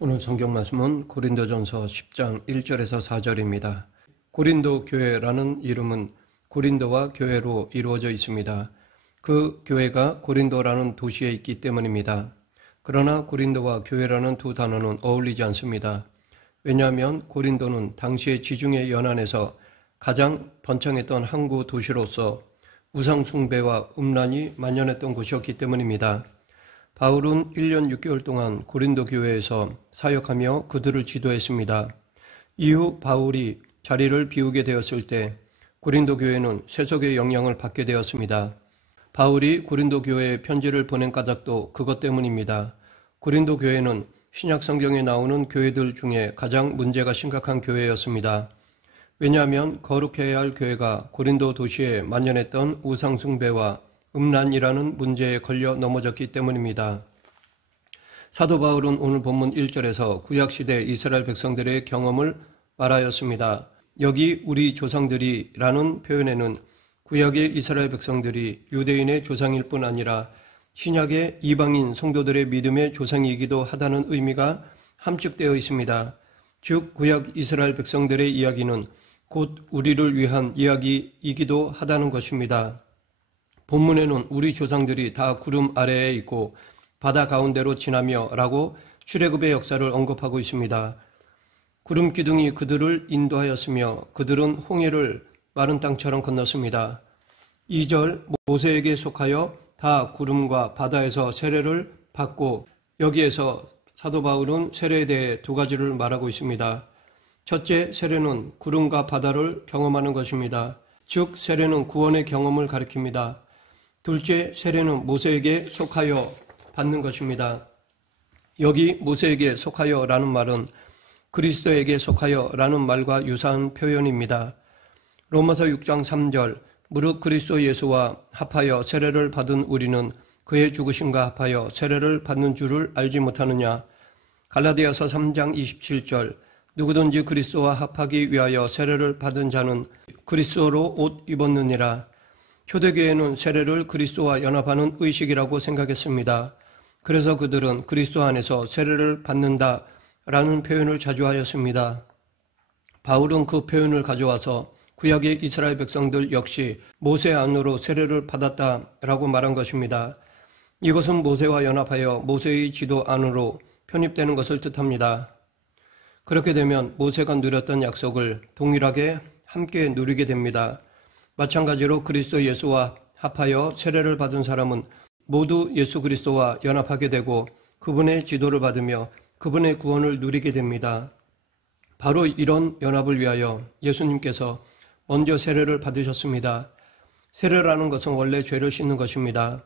오늘 성경 말씀은 고린도전서 10장 1절에서 4절입니다. 고린도 교회라는 이름은 고린도와 교회로 이루어져 있습니다. 그 교회가 고린도라는 도시에 있기 때문입니다. 그러나 고린도와 교회라는 두 단어는 어울리지 않습니다. 왜냐하면 고린도는 당시의 지중해 연안에서 가장 번창했던 항구 도시로서 우상 숭배와 음란이 만연했던 곳이었기 때문입니다. 바울은 1년 6개월 동안 고린도 교회에서 사역하며 그들을 지도했습니다. 이후 바울이 자리를 비우게 되었을 때 고린도 교회는 세속의 영향을 받게 되었습니다. 바울이 고린도 교회에 편지를 보낸 까닭도 그것 때문입니다. 고린도 교회는 신약 성경에 나오는 교회들 중에 가장 문제가 심각한 교회였습니다. 왜냐하면 거룩해야 할 교회가 고린도 도시에 만연했던 우상 숭배와 음란이라는 문제에 걸려 넘어졌기 때문입니다. 사도 바울은 오늘 본문 1절에서 구약시대 이스라엘 백성들의 경험을 말하였습니다. 여기 우리 조상들이라는 표현에는 구약의 이스라엘 백성들이 유대인의 조상일 뿐 아니라 신약의 이방인 성도들의 믿음의 조상이기도 하다는 의미가 함축되어 있습니다. 즉 구약 이스라엘 백성들의 이야기는 곧 우리를 위한 이야기이기도 하다는 것입니다. 본문에는 우리 조상들이 다 구름 아래에 있고 바다 가운데로 지나며 라고 출애굽의 역사를 언급하고 있습니다. 구름 기둥이 그들을 인도하였으며 그들은 홍해를 마른 땅처럼 건넜습니다. 2절 모세에게 속하여 다 구름과 바다에서 세례를 받고, 여기에서 사도 바울은 세례에 대해 두 가지를 말하고 있습니다. 첫째, 세례는 구름과 바다를 경험하는 것입니다. 즉 세례는 구원의 경험을 가리킵니다. 둘째, 세례는 모세에게 속하여 받는 것입니다. 여기 모세에게 속하여라는 말은 그리스도에게 속하여라는 말과 유사한 표현입니다. 로마서 6장 3절 무릇 그리스도 예수와 합하여 세례를 받은 우리는 그의 죽으심과 합하여 세례를 받는 줄을 알지 못하느냐. 갈라디아서 3장 27절 누구든지 그리스도와 합하기 위하여 세례를 받은 자는 그리스도로 옷 입었느니라. 초대교회는 세례를 그리스도와 연합하는 의식이라고 생각했습니다. 그래서 그들은 그리스도 안에서 세례를 받는다라는 표현을 자주 하였습니다. 바울은 그 표현을 가져와서 구약의 이스라엘 백성들 역시 모세 안으로 세례를 받았다라고 말한 것입니다. 이것은 모세와 연합하여 모세의 지도 안으로 편입되는 것을 뜻합니다. 그렇게 되면 모세가 누렸던 약속을 동일하게 함께 누리게 됩니다. 마찬가지로 그리스도 예수와 합하여 세례를 받은 사람은 모두 예수 그리스도와 연합하게 되고 그분의 지도를 받으며 그분의 구원을 누리게 됩니다. 바로 이런 연합을 위하여 예수님께서 먼저 세례를 받으셨습니다. 세례라는 것은 원래 죄를 씻는 것입니다.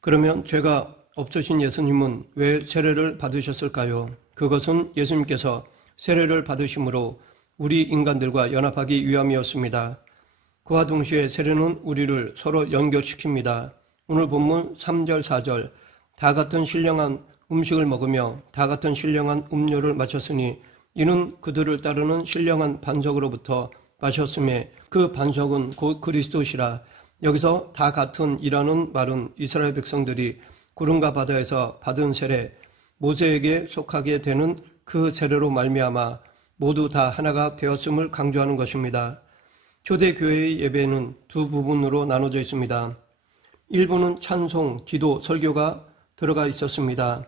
그러면 죄가 없으신 예수님은 왜 세례를 받으셨을까요? 그것은 예수님께서 세례를 받으심으로 우리 인간들과 연합하기 위함이었습니다. 그와 동시에 세례는 우리를 서로 연결시킵니다. 오늘 본문 3절 4절 다 같은 신령한 음식을 먹으며 다 같은 신령한 음료를 마셨으니 이는 그들을 따르는 신령한 반석으로부터 마셨음에 그 반석은 곧 그리스도시라. 여기서 다 같은 이라는 말은 이스라엘 백성들이 구름과 바다에서 받은 세례, 모세에게 속하게 되는 그 세례로 말미암아 모두 다 하나가 되었음을 강조하는 것입니다. 초대교회의 예배는 두 부분으로 나눠져 있습니다. 일부는 찬송, 기도, 설교가 들어가 있었습니다.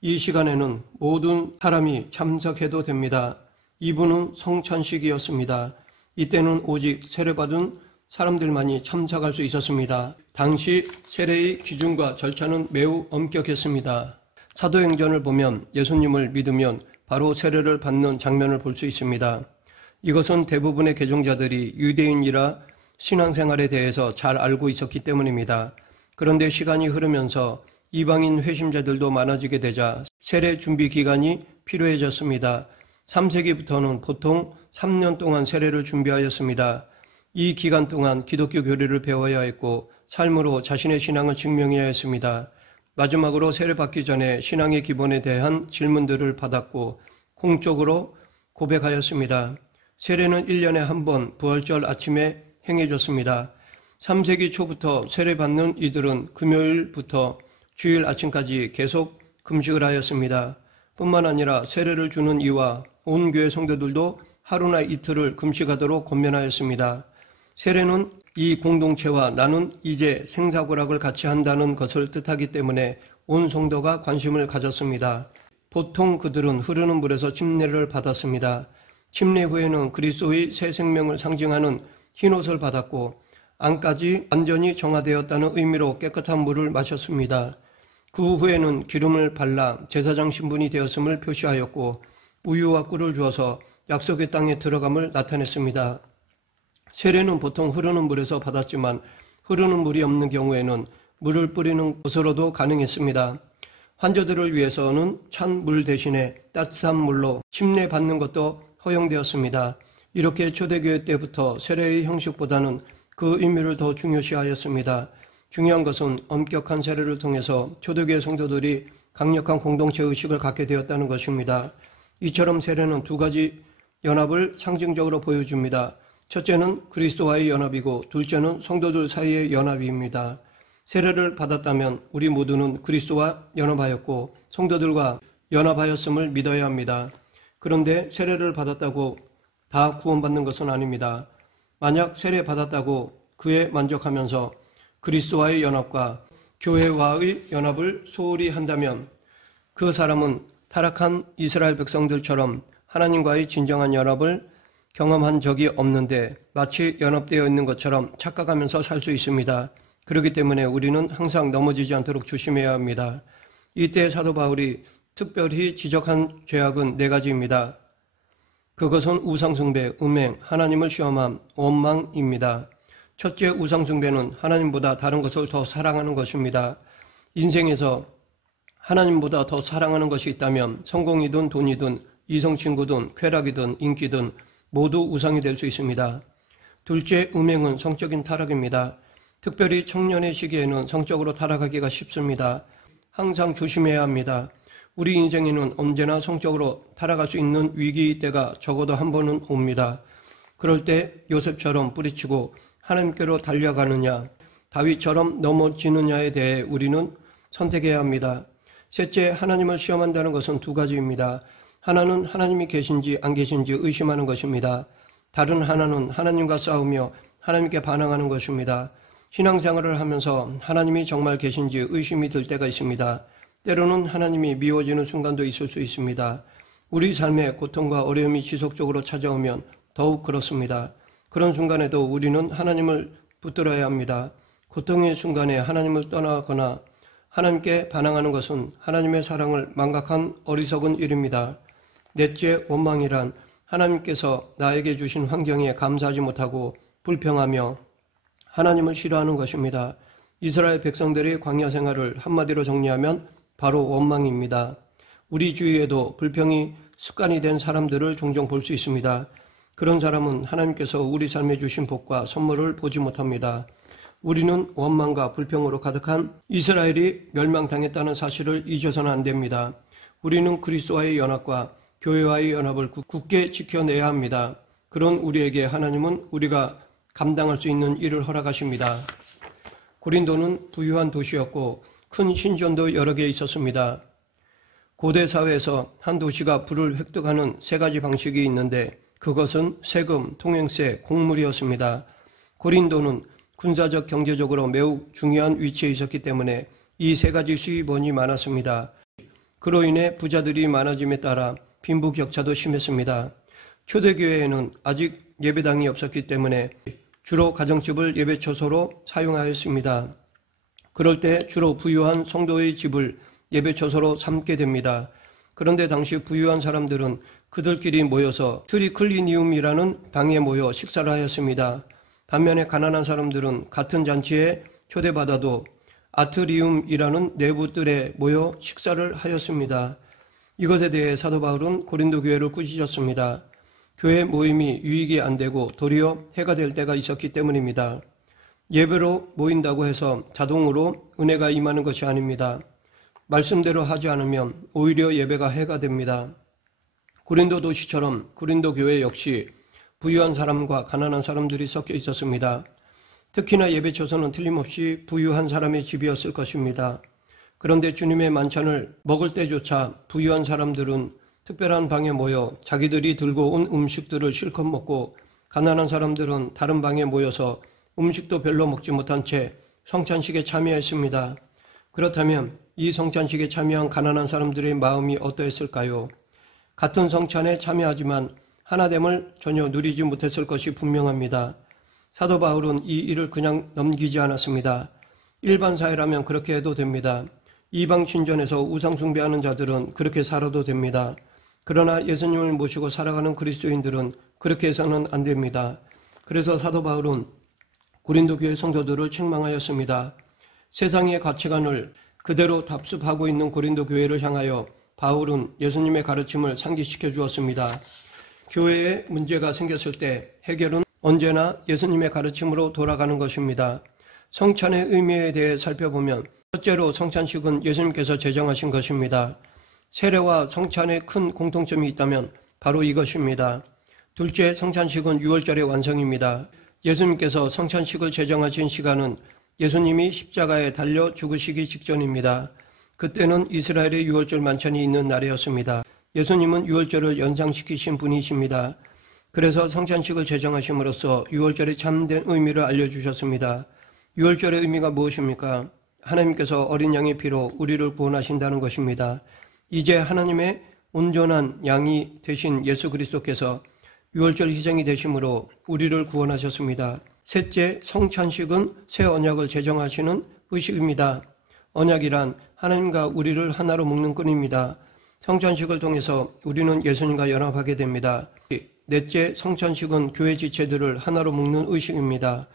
이 시간에는 모든 사람이 참석해도 됩니다. 2부는 성찬식이었습니다. 이때는 오직 세례받은 사람들만이 참석할 수 있었습니다. 당시 세례의 기준과 절차는 매우 엄격했습니다. 사도행전을 보면 예수님을 믿으면 바로 세례를 받는 장면을 볼 수 있습니다. 이것은 대부분의 개종자들이 유대인이라 신앙생활에 대해서 잘 알고 있었기 때문입니다. 그런데 시간이 흐르면서 이방인 회심자들도 많아지게 되자 세례 준비 기간이 필요해졌습니다. 3세기부터는 보통 3년 동안 세례를 준비하였습니다. 이 기간 동안 기독교 교리를 배워야 했고 삶으로 자신의 신앙을 증명해야 했습니다. 마지막으로 세례받기 전에 신앙의 기본에 대한 질문들을 받았고 공적으로 고백하였습니다. 세례는 1년에 한 번 부활절 아침에 행해졌습니다. 3세기 초부터 세례받는 이들은 금요일부터 주일 아침까지 계속 금식을 하였습니다. 뿐만 아니라 세례를 주는 이와 온 교회 성도들도 하루나 이틀을 금식하도록 권면하였습니다. 세례는 이 공동체와 나는 이제 생사고락을 같이 한다는 것을 뜻하기 때문에 온 성도가 관심을 가졌습니다. 보통 그들은 흐르는 물에서 침례를 받았습니다. 침례 후에는 그리스도의 새 생명을 상징하는 흰옷을 받았고 안까지 완전히 정화되었다는 의미로 깨끗한 물을 마셨습니다. 그 후에는 기름을 발라 제사장 신분이 되었음을 표시하였고 우유와 꿀을 주어서 약속의 땅에 들어감을 나타냈습니다. 세례는 보통 흐르는 물에서 받았지만 흐르는 물이 없는 경우에는 물을 뿌리는 곳으로도 가능했습니다. 환자들을 위해서는 찬 물 대신에 따뜻한 물로 침례 받는 것도 허용되었습니다. 이렇게 초대교회 때부터 세례의 형식보다는 그 의미를 더 중요시하였습니다. 중요한 것은 엄격한 세례를 통해서 초대교회 성도들이 강력한 공동체 의식을 갖게 되었다는 것입니다. 이처럼 세례는 두 가지 연합을 상징적으로 보여줍니다. 첫째는 그리스도와의 연합이고 둘째는 성도들 사이의 연합입니다. 세례를 받았다면 우리 모두는 그리스도와 연합하였고 성도들과 연합하였음을 믿어야 합니다. 그런데 세례를 받았다고 다 구원받는 것은 아닙니다. 만약 세례 받았다고 그에 만족하면서 그리스도와의 연합과 교회와의 연합을 소홀히 한다면 그 사람은 타락한 이스라엘 백성들처럼 하나님과의 진정한 연합을 경험한 적이 없는데 마치 연합되어 있는 것처럼 착각하면서 살 수 있습니다. 그렇기 때문에 우리는 항상 넘어지지 않도록 조심해야 합니다. 이때 사도 바울이 특별히 지적한 죄악은 4가지입니다. 그것은 우상숭배, 음행, 하나님을 시험함, 원망입니다. 첫째, 우상숭배는 하나님보다 다른 것을 더 사랑하는 것입니다. 인생에서 하나님보다 더 사랑하는 것이 있다면 성공이든 돈이든 이성친구든 쾌락이든 인기든 모두 우상이 될 수 있습니다. 둘째, 음행은 성적인 타락입니다. 특별히 청년의 시기에는 성적으로 타락하기가 쉽습니다. 항상 조심해야 합니다. 우리 인생에는 언제나 성적으로 타락할 수 있는 위기 때가 적어도 한 번은 옵니다. 그럴 때 요셉처럼 뿌리치고 하나님께로 달려가느냐, 다윗처럼 넘어지느냐에 대해 우리는 선택해야 합니다. 셋째, 하나님을 시험한다는 것은 2가지입니다. 하나는 하나님이 계신지 안 계신지 의심하는 것입니다. 다른 하나는 하나님과 싸우며 하나님께 반항하는 것입니다. 신앙생활을 하면서 하나님이 정말 계신지 의심이 들 때가 있습니다. 때로는 하나님이 미워지는 순간도 있을 수 있습니다. 우리 삶에 고통과 어려움이 지속적으로 찾아오면 더욱 그렇습니다. 그런 순간에도 우리는 하나님을 붙들어야 합니다. 고통의 순간에 하나님을 떠나거나 하나님께 반항하는 것은 하나님의 사랑을 망각한 어리석은 일입니다. 넷째, 원망이란 하나님께서 나에게 주신 환경에 감사하지 못하고 불평하며 하나님을 싫어하는 것입니다. 이스라엘 백성들의 광야 생활을 한마디로 정리하면 바로 원망입니다. 우리 주위에도 불평이 습관이 된 사람들을 종종 볼 수 있습니다. 그런 사람은 하나님께서 우리 삶에 주신 복과 선물을 보지 못합니다. 우리는 원망과 불평으로 가득한 이스라엘이 멸망당했다는 사실을 잊어서는 안 됩니다. 우리는 그리스도와의 연합과 교회와의 연합을 굳게 지켜내야 합니다. 그런 우리에게 하나님은 우리가 감당할 수 있는 일을 허락하십니다. 고린도는 부유한 도시였고 큰 신전도 여러 개 있었습니다. 고대 사회에서 한 도시가 부를 획득하는 3가지 방식이 있는데 그것은 세금, 통행세, 곡물이었습니다. 고린도는 군사적 경제적으로 매우 중요한 위치에 있었기 때문에 이 3가지 수입원이 많았습니다. 그로 인해 부자들이 많아짐에 따라 빈부격차도 심했습니다. 초대교회에는 아직 예배당이 없었기 때문에 주로 가정집을 예배처소로 사용하였습니다. 그럴 때 주로 부유한 성도의 집을 예배처소로 삼게 됩니다. 그런데 당시 부유한 사람들은 그들끼리 모여서 트리클리니움이라는 방에 모여 식사를 하였습니다. 반면에 가난한 사람들은 같은 잔치에 초대받아도 아트리움이라는 내부뜰에 모여 식사를 하였습니다. 이것에 대해 사도 바울은 고린도 교회를 꾸짖었습니다. 교회 모임이 유익이 안 되고 도리어 해가 될 때가 있었기 때문입니다. 예배로 모인다고 해서 자동으로 은혜가 임하는 것이 아닙니다. 말씀대로 하지 않으면 오히려 예배가 해가 됩니다. 고린도 도시처럼 고린도 교회 역시 부유한 사람과 가난한 사람들이 섞여 있었습니다. 특히나 예배처소는 틀림없이 부유한 사람의 집이었을 것입니다. 그런데 주님의 만찬을 먹을 때조차 부유한 사람들은 특별한 방에 모여 자기들이 들고 온 음식들을 실컷 먹고, 가난한 사람들은 다른 방에 모여서 음식도 별로 먹지 못한 채 성찬식에 참여했습니다. 그렇다면 이 성찬식에 참여한 가난한 사람들의 마음이 어떠했을까요? 같은 성찬에 참여하지만 하나됨을 전혀 누리지 못했을 것이 분명합니다. 사도 바울은 이 일을 그냥 넘기지 않았습니다. 일반 사회라면 그렇게 해도 됩니다. 이방 신전에서 우상 숭배하는 자들은 그렇게 살아도 됩니다. 그러나 예수님을 모시고 살아가는 그리스도인들은 그렇게 해서는 안 됩니다. 그래서 사도 바울은 고린도 교회 성도들을 책망하였습니다. 세상의 가치관을 그대로 답습하고 있는 고린도 교회를 향하여 바울은 예수님의 가르침을 상기시켜 주었습니다. 교회에 문제가 생겼을 때 해결은 언제나 예수님의 가르침으로 돌아가는 것입니다. 성찬의 의미에 대해 살펴보면, 첫째로 성찬식은 예수님께서 제정하신 것입니다. 세례와 성찬에 큰 공통점이 있다면 바로 이것입니다. 둘째, 성찬식은 유월절의 완성입니다. 예수님께서 성찬식을 제정하신 시간은 예수님이 십자가에 달려 죽으시기 직전입니다. 그때는 이스라엘의 유월절 만찬이 있는 날이었습니다. 예수님은 유월절을 연상시키신 분이십니다. 그래서 성찬식을 제정하심으로써 유월절의 참된 의미를 알려주셨습니다. 유월절의 의미가 무엇입니까? 하나님께서 어린 양의 피로 우리를 구원하신다는 것입니다. 이제 하나님의 온전한 양이 되신 예수 그리스도께서 유월절 희생이 되심으로 우리를 구원하셨습니다. 셋째, 성찬식은 새 언약을 제정하시는 의식입니다. 언약이란 하나님과 우리를 하나로 묶는 끈입니다. 성찬식을 통해서 우리는 예수님과 연합하게 됩니다. 넷째, 성찬식은 교회 지체들을 하나로 묶는 의식입니다.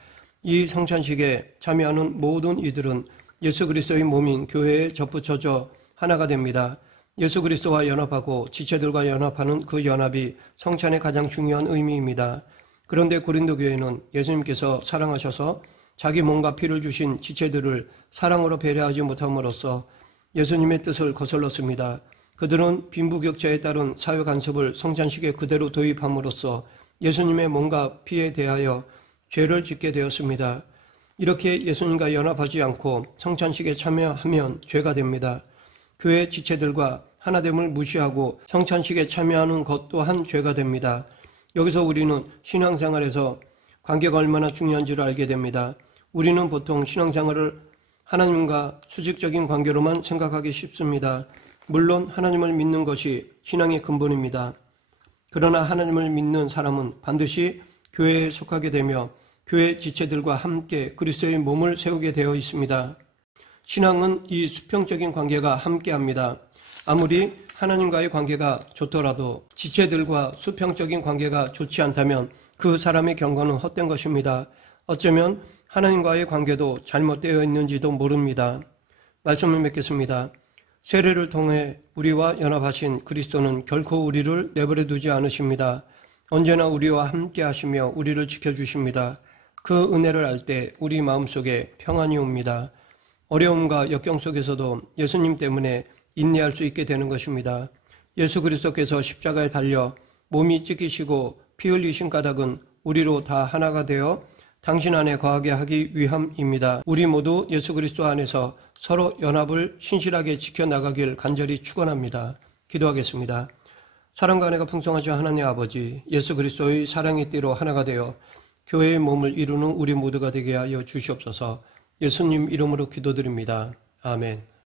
이 성찬식에 참여하는 모든 이들은 예수 그리스도의 몸인 교회에 접붙여져 하나가 됩니다. 예수 그리스도와 연합하고 지체들과 연합하는 그 연합이 성찬의 가장 중요한 의미입니다. 그런데 고린도 교회는 예수님께서 사랑하셔서 자기 몸과 피를 주신 지체들을 사랑으로 배려하지 못함으로써 예수님의 뜻을 거슬렀습니다. 그들은 빈부격차에 따른 사회 간섭을 성찬식에 그대로 도입함으로써 예수님의 몸과 피에 대하여 죄를 짓게 되었습니다. 이렇게 예수님과 연합하지 않고 성찬식에 참여하면 죄가 됩니다. 교회 지체들과 하나됨을 무시하고 성찬식에 참여하는 것 또한 죄가 됩니다. 여기서 우리는 신앙생활에서 관계가 얼마나 중요한지를 알게 됩니다. 우리는 보통 신앙생활을 하나님과 수직적인 관계로만 생각하기 쉽습니다. 물론 하나님을 믿는 것이 신앙의 근본입니다. 그러나 하나님을 믿는 사람은 반드시 교회에 속하게 되며 교회 지체들과 함께 그리스도의 몸을 세우게 되어 있습니다. 신앙은 이 수평적인 관계가 함께합니다. 아무리 하나님과의 관계가 좋더라도 지체들과 수평적인 관계가 좋지 않다면 그 사람의 경건은 헛된 것입니다. 어쩌면 하나님과의 관계도 잘못되어 있는지도 모릅니다. 말씀을 맺겠습니다. 세례를 통해 우리와 연합하신 그리스도는 결코 우리를 내버려 두지 않으십니다. 언제나 우리와 함께 하시며 우리를 지켜주십니다. 그 은혜를 알 때 우리 마음속에 평안이 옵니다. 어려움과 역경 속에서도 예수님 때문에 인내할 수 있게 되는 것입니다. 예수 그리스도께서 십자가에 달려 몸이 찢기시고 피 흘리신 까닭은 우리로 다 하나가 되어 당신 안에 거하게 하기 위함입니다. 우리 모두 예수 그리스도 안에서 서로 연합을 신실하게 지켜나가길 간절히 축원합니다. 기도하겠습니다. 사랑과 은혜가 풍성하신 하나님 아버지, 예수 그리스도의 사랑의 띠로 하나가 되어 교회의 몸을 이루는 우리 모두가 되게 하여 주시옵소서. 예수님 이름으로 기도드립니다. 아멘.